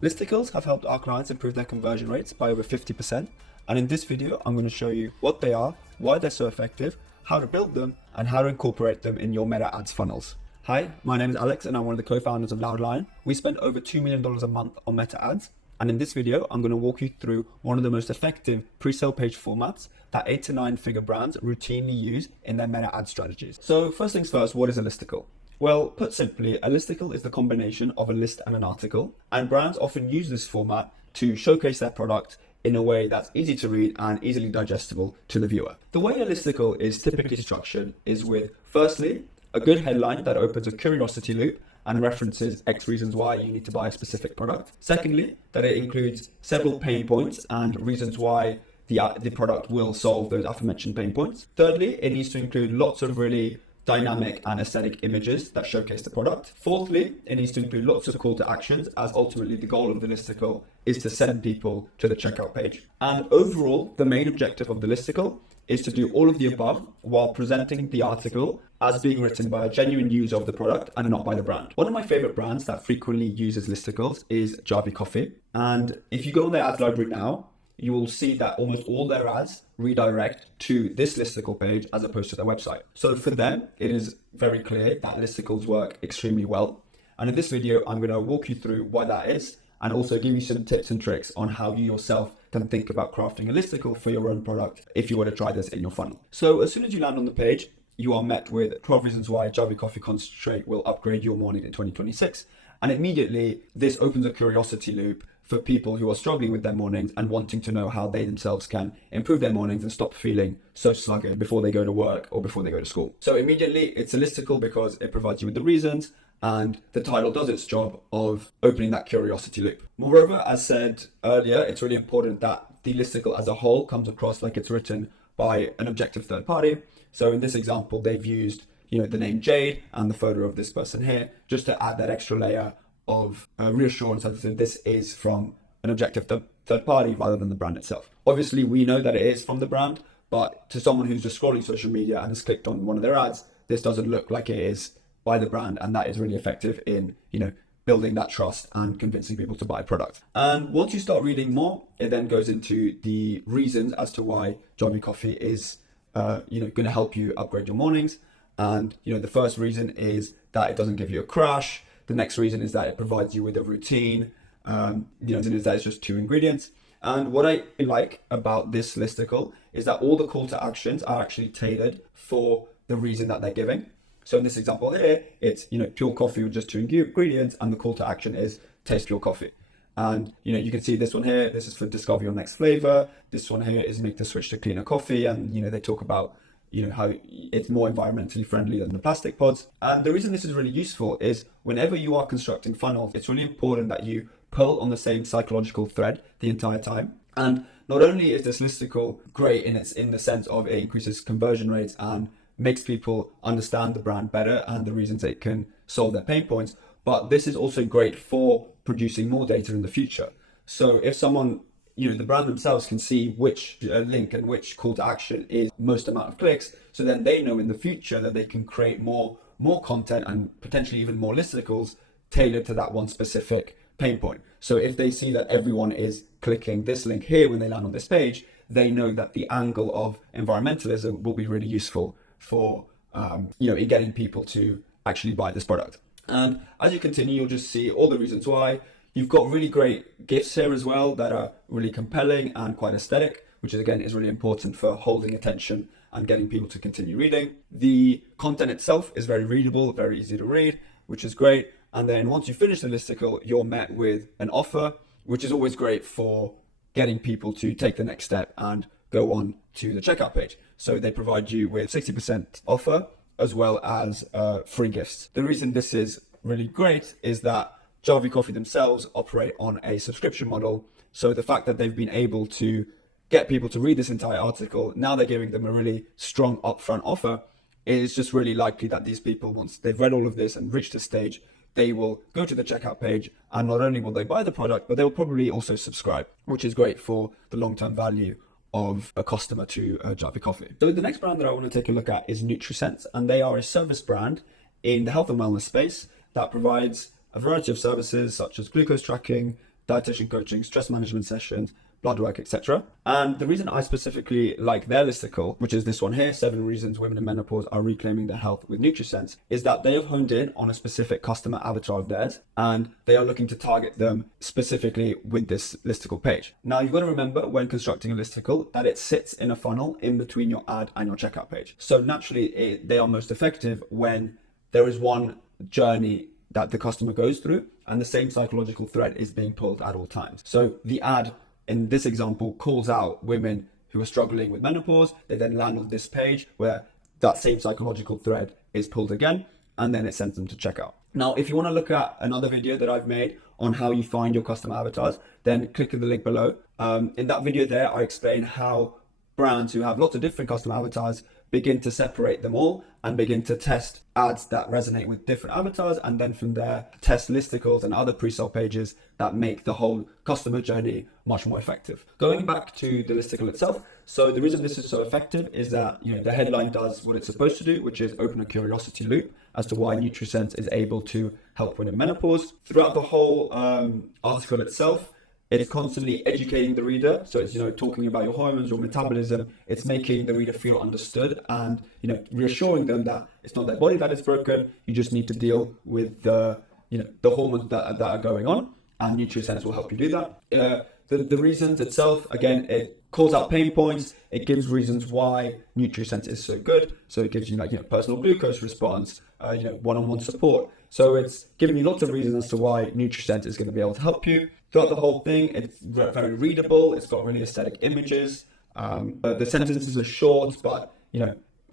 Listicles have helped our clients improve their conversion rates by over 50%, and in this video I'm going to show you what they are, why they're so effective, how to build them, and how to incorporate them in your meta ads funnels. Hi, my name is Alex and I'm one of the co-founders of Loudline. We spend over $2 million a month on meta ads, and in this video I'm going to walk you through one of the most effective pre-sale page formats that 8 to 9 figure brands routinely use in their meta ad strategies. So first things first, what is a listicle? Well, put simply, a listicle is the combination of a list and an article, and brands often use this format to showcase their product in a way that's easy to read and easily digestible to the viewer. The way a listicle is typically structured is with, firstly, a good headline that opens a curiosity loop and references X reasons why you need to buy a specific product. Secondly, that it includes several pain points and reasons why the product will solve those aforementioned pain points. Thirdly, it needs to include lots of really dynamic and aesthetic images that showcase the product. Fourthly, it needs to include lots of call to actions, as ultimately the goal of the listicle is to send people to the checkout page. And overall, the main objective of the listicle is to do all of the above while presenting the article as being written by a genuine user of the product and not by the brand. One of my favorite brands that frequently uses listicles is Javvy Coffee. And if you go on their ads library now, you will see that almost all their ads redirect to this listicle page as opposed to their website. So for them, it is very clear that listicles work extremely well. And in this video, I'm going to walk you through why that is, and also give you some tips and tricks on how you yourself can think about crafting a listicle for your own product if you were to try this in your funnel. So as soon as you land on the page, you are met with 12 reasons why Javvy Coffee Concentrate will upgrade your morning in 2026. And immediately, this opens a curiosity loop for people who are struggling with their mornings and wanting to know how they themselves can improve their mornings and stop feeling so sluggish before they go to work or before they go to school. So immediately, it's a listicle because it provides you with the reasons, and the title does its job of opening that curiosity loop. Moreover, as said earlier, it's really important that the listicle as a whole comes across like it's written by an objective third party. So in this example, they've used the name Jade and the photo of this person here just to add that extra layer of reassurance that this is from an objective third party rather than the brand itself. Obviously, we know that it is from the brand, but to someone who's just scrolling social media and has clicked on one of their ads, this doesn't look like it is by the brand, and that is really effective in building that trust and convincing people to buy a product. And once you start reading more, it then goes into the reasons as to why Javvy Coffee is going to help you upgrade your mornings. And the first reason is that it doesn't give you a crash. The next reason is that it provides you with a routine. Is that it's just 2 ingredients. And what I like about this listicle is that all the call to actions are actually tailored for the reason that they're giving. So in this example here, it's pure coffee with just 2 ingredients, and the call to action is taste pure coffee. And you can see this one here. This is for discover your next flavor. This one here is make the switch to cleaner coffee, and they talk about how it's more environmentally friendly than the plastic pods. And the reason this is really useful is whenever you are constructing funnels, it's really important that you pull on the same psychological thread the entire time. And not only is this listicle great in the sense of it increases conversion rates and makes people understand the brand better and the reasons it can solve their pain points, but this is also great for producing more data in the future. So if someone the brand themselves can see which link and which call to action is most amount of clicks. So then they know in the future that they can create more content and potentially even more listicles tailored to that one specific pain point. So if they see that everyone is clicking this link here when they land on this page, they know that the angle of environmentalism will be really useful for, in getting people to actually buy this product. And as you continue, you'll just see all the reasons why. You've got really great gifts here as well that are really compelling and quite aesthetic, which is really important for holding attention and getting people to continue reading. The content itself is very readable, very easy to read, which is great. And then once you finish the listicle, you're met with an offer, which is always great for getting people to take the next step and go on to the checkout page. So they provide you with 60% offer as well as free gifts. The reason this is really great is that Javvy Coffee themselves operate on a subscription model. So the fact that they've been able to get people to read this entire article, now they're giving them a really strong upfront offer, it's just really likely that these people, once they've read all of this and reached this stage, they will go to the checkout page, and not only will they buy the product, but they'll probably also subscribe, which is great for the long-term value of a customer to Javvy Coffee. So the next brand that I want to take a look at is NutriSense, and they are a service brand in the health and wellness space that provides a variety of services such as glucose tracking, dietitian coaching, stress management sessions, blood work, etc. And the reason I specifically like their listicle, which is this one here, 7 reasons women in menopause are reclaiming their health with NutriSense, is that they have honed in on a specific customer avatar of theirs, and they are looking to target them specifically with this listicle page. Now, you've got to remember when constructing a listicle that it sits in a funnel in between your ad and your checkout page. So naturally, they are most effective when there is one journey that the customer goes through and the same psychological thread is being pulled at all times. So the ad in this example calls out women who are struggling with menopause. They then land on this page where that same psychological thread is pulled again, and then it sends them to checkout. Now, if you want to look at another video that I've made on how you find your customer avatars, then click on the link below. In that video there, I explain how brands who have lots of different customer avatars begin to separate them all and begin to test ads that resonate with different avatars, and then from there test listicles and other pre-sale pages that make the whole customer journey much more effective. Going back to the listicle itself, so the reason this is so effective is that the headline does what it's supposed to do, which is open a curiosity loop as to why NutriSense is able to help women in menopause. Throughout the whole article itself, it's constantly educating the reader. So it's, talking about your hormones, your metabolism. It's making the reader feel understood and, reassuring them that it's not their body that is broken. You just need to deal with the hormones that are going on, and NutriSense will help you do that. The reasons itself, again, it calls out pain points. It gives reasons why NutriSense is so good. So it gives you personal glucose response, one-on-one support. So it's giving you lots of reasons as to why NutriSense is going to be able to help you. Throughout the whole thing, it's very readable. It's got really aesthetic images. The sentences are short, but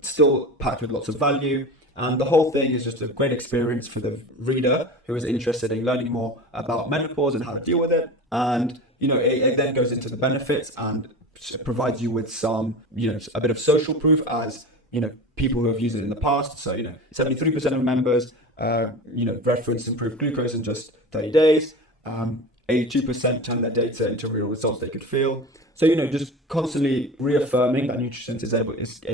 still packed with lots of value. And the whole thing is just a great experience for the reader who is interested in learning more about menopause and how to deal with it. And it then goes into the benefits and provides you with some a bit of social proof as people who have used it in the past. So 73% of members reference improved glucose in just 30 days. 82% turned their data into real results they could feel. So, just constantly reaffirming that NutriSense is able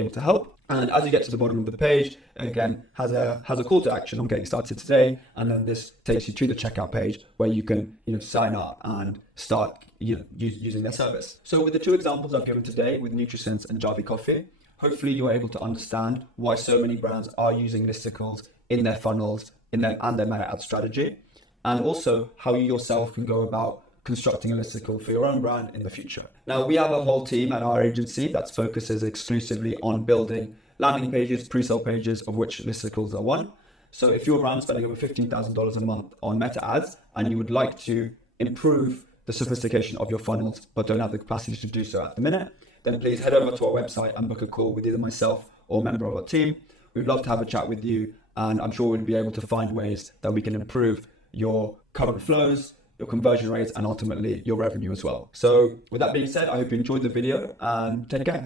to help. And as you get to the bottom of the page, again, has a call to action on getting started today. And then this takes you to the checkout page where you can, sign up and start, using their service. So with the 2 examples I've given today with NutriSense and Javvy Coffee, hopefully you're able to understand why so many brands are using listicles in their funnels, and their meta ad strategy, and also how you yourself can go about constructing a listicle for your own brand in the future. Now, we have a whole team at our agency that focuses exclusively on building landing pages, pre-sale pages, of which listicles are one. So if you're a brand spending over $15,000 a month on meta ads and you would like to improve the sophistication of your funnels but don't have the capacity to do so at the minute, then please head over to our website and book a call with either myself or a member of our team. We'd love to have a chat with you, and I'm sure we'll be able to find ways that we can improve your current flows, your conversion rates, and ultimately your revenue as well. So with that being said, I hope you enjoyed the video, and take care.